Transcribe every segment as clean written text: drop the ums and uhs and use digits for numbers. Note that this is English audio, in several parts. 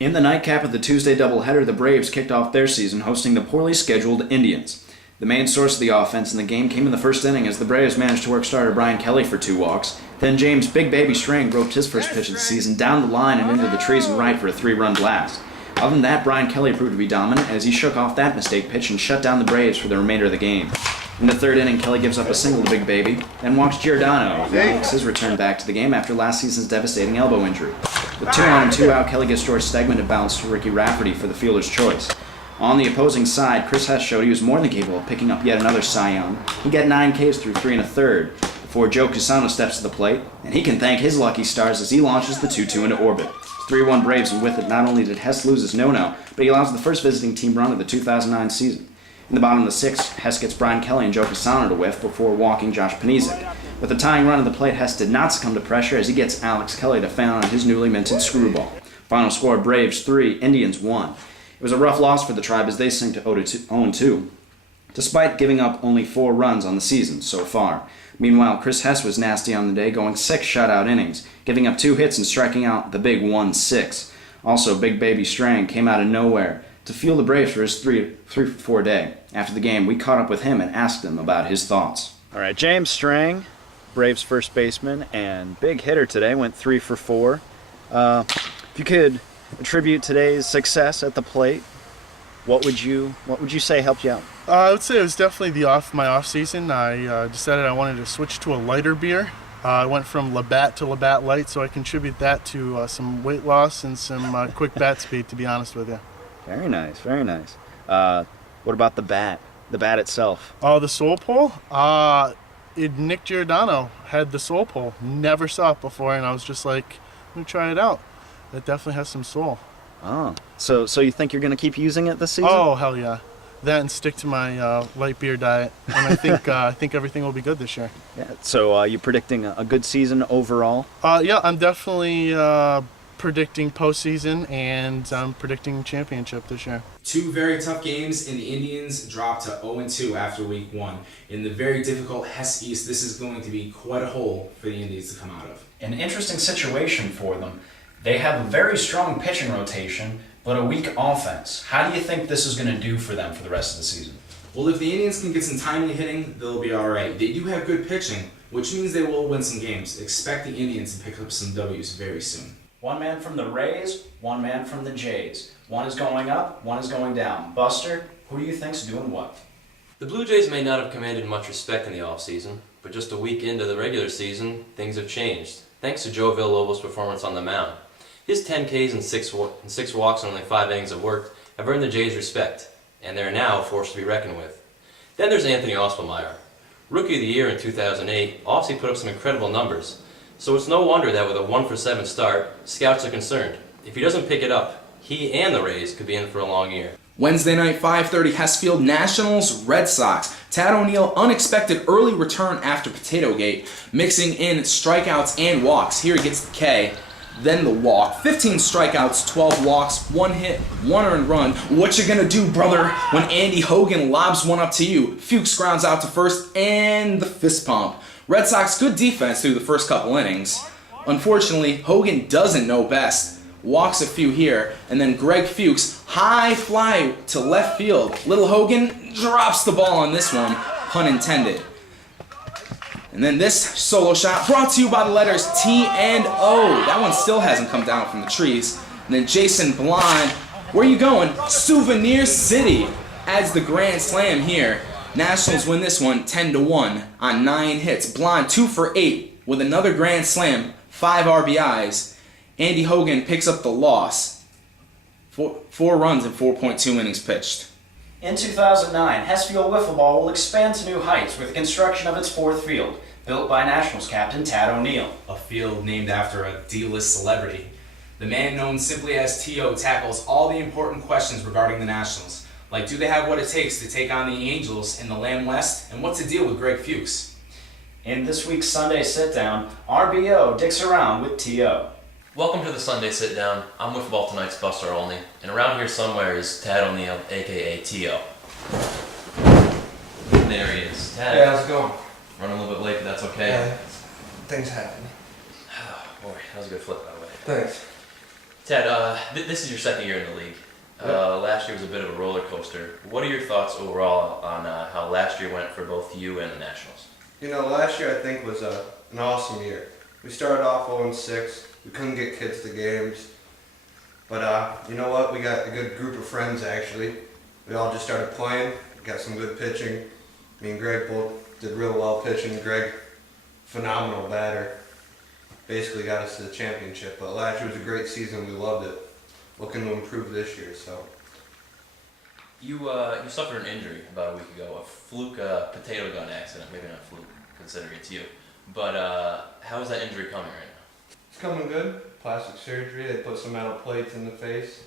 In the nightcap of the Tuesday doubleheader, the Braves kicked off their season hosting the poorly scheduled Indians. The main source of the offense in the game came in the first inning as the Braves managed to work starter Brian Kelly for 2 walks. Then James Big Baby Strang roped his first pitch of the season down the line and into the trees and right for a 3-run blast. Other than that, Brian Kelly proved to be dominant as he shook off that mistake pitch and shut down the Braves for the remainder of the game. In the third inning, Kelly gives up a single to Big Baby, then walks Giordano, who makes his return back to the game after last season's devastating elbow injury. With 2 on and 2 out, Kelly gets George Stegman to bounce to Ricky Rafferty for the fielder's choice. On the opposing side, Chris Hess showed he was more than capable of picking up yet another Cy Young. He got 9 Ks through 3 1/3 before Joe Cusano steps to the plate, and he can thank his lucky stars as he launches the 2-2 into orbit. 3-1 Braves, and with it, not only did Hess lose his no-no, but he allows the first visiting team run of the 2009 season. In the bottom of the 6th, Hess gets Brian Kelly and Joe Cusano to whiff before walking Josh Panizek. With a tying run at the plate, Hess did not succumb to pressure as he gets Alex Kelly to fan on his newly minted screwball. Final score, Braves 3, Indians 1. It was a rough loss for the Tribe as they sink to 0-2, despite giving up only 4 runs on the season so far. Meanwhile, Chris Hess was nasty on the day, going 6 shutout innings, giving up 2 hits and striking out the big 1-6. Also, Big Baby Strang came out of nowhere to fuel the Braves for his 3-for-4 day. After the game, we caught up with him and asked him about his thoughts. All right, James Strang, Braves first baseman and big hitter today, went 3 for 4. If you could attribute today's success at the plate, what would you say helped you out? I would say it was definitely my off season. I decided I wanted to switch to a lighter beer. I went from Labatt to Labatt Light, so I contribute that to some weight loss and some quick bat speed, to be honest with you. Very nice, very nice. What about the bat? The bat itself? The soul pole? Nick Giordano had the soul pole. Never saw it before, and I was just like, let me try it out. It definitely has some soul. Oh, so you think you're going to keep using it this season? Oh, hell yeah. That and stick to my light beer diet, and I think everything will be good this year. Yeah. So you predicting a good season overall? Yeah, I'm definitely predicting postseason, and I'm predicting championship this year. 2 very tough games, and the Indians dropped to 0-2 after week 1. In the very difficult Hess East, this is going to be quite a hole for the Indians to come out of. An interesting situation for them. They have a very strong pitching rotation, but a weak offense. How do you think this is going to do for them for the rest of the season? Well, if the Indians can get some timely hitting, they'll be all right. They do have good pitching, which means they will win some games. Expect the Indians to pick up some W's very soon. 1 man from the Rays, 1 man from the Jays. One is going up, one is going down. Buster, who do you think's doing what? The Blue Jays may not have commanded much respect in the offseason, but just a week into the regular season, things have changed, thanks to Joe Villalobos' performance on the mound. His 10 Ks and 6 walks and only 5 innings of work have earned the Jays' respect, and they're now forced to be reckoned with. Then there's Anthony Oswalmeyer. Rookie of the Year in 2008, Ossie put up some incredible numbers, so it's no wonder that with a 1-for-7 start, scouts are concerned. If he doesn't pick it up, he and the Rays could be in for a long year. Wednesday night, 5:30, Hessfield, Nationals, Red Sox. Tad O'Neill, unexpected early return after Potato-Gate, mixing in strikeouts and walks. Here he gets the K, then the walk. 15 strikeouts, 12 walks, 1 hit, 1 earned run. What you gonna do, brother, when Andy Hogan lobs one up to you? Fuchs grounds out to first, and the fist pump. Red Sox, good defense through the first couple innings. Unfortunately, Hogan doesn't know best. Walks a few here, and then Greg Fuchs, high fly to left field. Little Hogan drops the ball on this one, pun intended. And then this solo shot brought to you by the letters T and O. That one still hasn't come down from the trees. And then Jason Blonde, where you going? Souvenir City adds the grand slam here. Nationals win this one 10-1 on 9 hits. Blonde 2 for 8 with another grand slam, 5 RBIs. Andy Hogan picks up the loss. 4 runs in 4.2 innings pitched. In 2009, Hessfield Wiffleball will expand to new heights with the construction of its 4th field, built by Nationals captain Tad O'Neill. A field named after a D-list celebrity. The man known simply as T.O. tackles all the important questions regarding the Nationals. Like, do they have what it takes to take on the Angels in the Lamb West? And what's the deal with Greg Fuchs? In this week's Sunday Sit-Down, RBO dicks around with T.O. Welcome to the Sunday Sit Down. I'm Wiffleball Tonight's Buster Olney, and around here somewhere is Tad O'Neill, aka T.O. There he is. Tad. Yeah, how's it going? Running a little bit late, but that's okay. Yeah, things happen. Boy, that was a good flip, by the way. Thanks. Ted, this is your second year in the league. Last year was a bit of a roller coaster. What are your thoughts overall on how last year went for both you and the Nationals? Last year I think was an awesome year. We started off 0-6. We couldn't get kids to games. But you know what? We got a good group of friends actually. We all just started playing. Got some good pitching. Me and Greg both did real well pitching. Greg, phenomenal batter. Basically got us to the championship. But last year was a great season. We loved it. Looking to improve this year. So. You suffered an injury about a week ago, a fluke potato gun accident. Maybe not fluke, considering it's you. But how is that injury coming right now? It's coming good. Plastic surgery. They put some metal plates in the face.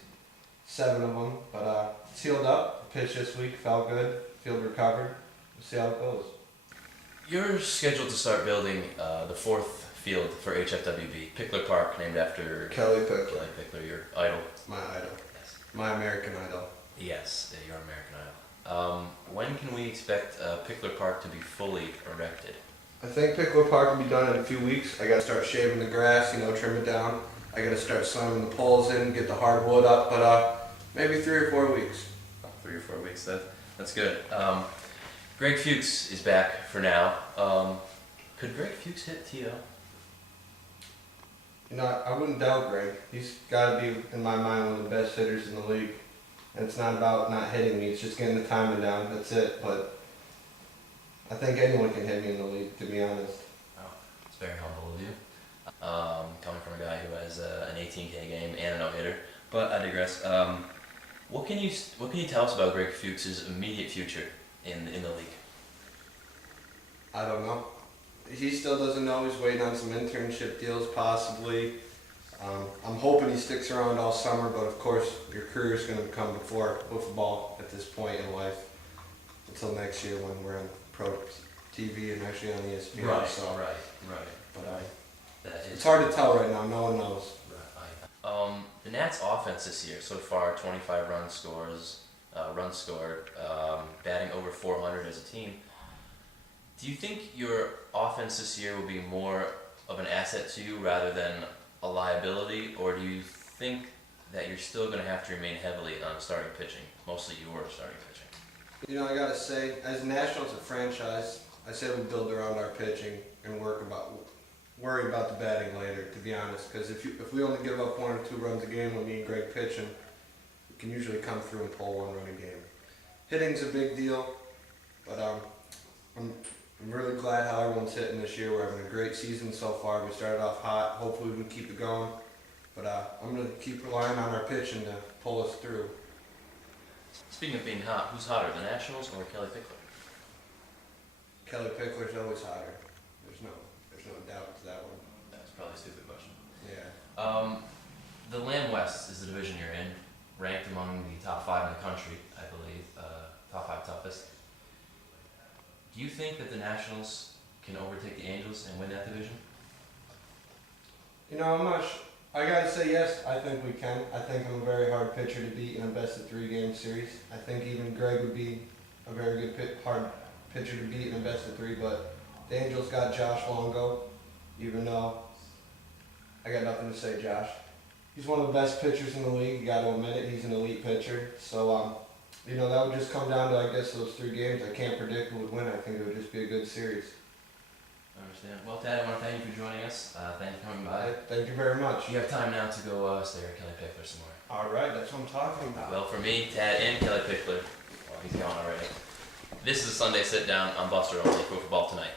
7 of them. But it's healed up. Pitched this week. Felt good. Field recovered. We'll see how it goes. You're scheduled to start building the 4th field for HFWB, Pickler Park, named after Kelly Pickler. Kelly Pickler, your idol. My idol. Yes. My American Idol. Yes, your American Idol. When can we expect Pickler Park to be fully erected? I think Pickler Park will be done in a few weeks. I gotta start shaving the grass, trim it down. I gotta start slamming the poles in, get the hardwood up, but maybe 3 or 4 weeks. 3 or 4 weeks, that's good. Greg Fuchs is back for now. Could Greg Fuchs hit T.O.? I wouldn't doubt Greg. He's gotta be, in my mind, one of the best hitters in the league. And it's not about not hitting me, it's just getting the timing down, that's it. But I think anyone can hit me in the league, to be honest. Oh, it's very humble of you. Coming from a guy who has an 18K game and a no-hitter. But I digress. What can you tell us about Greg Fuchs' immediate future in the league? I don't know. He still doesn't know. He's waiting on some internship deals, possibly. I'm hoping he sticks around all summer, but of course, your career is going to come before Wiffleball at this point in life. Until next year when we're on pro TV and actually on ESPN. Right. But it's hard to tell right now. No one knows. Right. The Nats' offense this year so far: 25 runs scored, batting over 400 as a team. Do you think your offense this year will be more of an asset to you rather than a liability, or do you think that you're still going to have to remain heavily on starting pitching, mostly your starting pitching? I gotta say, as Nationals, a franchise, I said we build around our pitching and worry about the batting later. To be honest, because if we only give up 1 or 2 runs a game with me and Greg pitching, we can usually come through and pull 1 run a game. Hitting's a big deal, but I'm really glad how everyone's hitting this year. We're having a great season so far. We started off hot. Hopefully we can keep it going. But I'm going to keep relying on our pitching to pull us through. Speaking of being hot, who's hotter, the Nationals or Kelly Pickler? Kelly Pickler's always hotter. There's no doubt to that one. That's probably a stupid question. Yeah. The Lamb West is the division you're in, ranked among the top 5 in the country, I believe, top 5 toughest. Do you think that the Nationals can overtake the Angels and win that division? I'm not I gotta say yes, I think we can. I think I'm a very hard pitcher to beat in a best-of-3 game series. I think even Greg would be a very good hard pitcher to beat in a best-of-3, but the Angels got Josh Longo, even though I got nothing to say Josh. He's one of the best pitchers in the league, you gotta admit it, he's an elite pitcher. So, that would just come down to, I guess, those 3 games. I can't predict who would win. I think it would just be a good series. I understand. Well, Ted, I want to thank you for joining us. Thank you for coming by. Thank you very much. You have time now to go stare at Kelly Pickler some more. All right, that's what I'm talking about. Well, for me, Tad, and Kelly Pickler, well, he's gone already. This is a Sunday sit down on Buster Only for Football Tonight.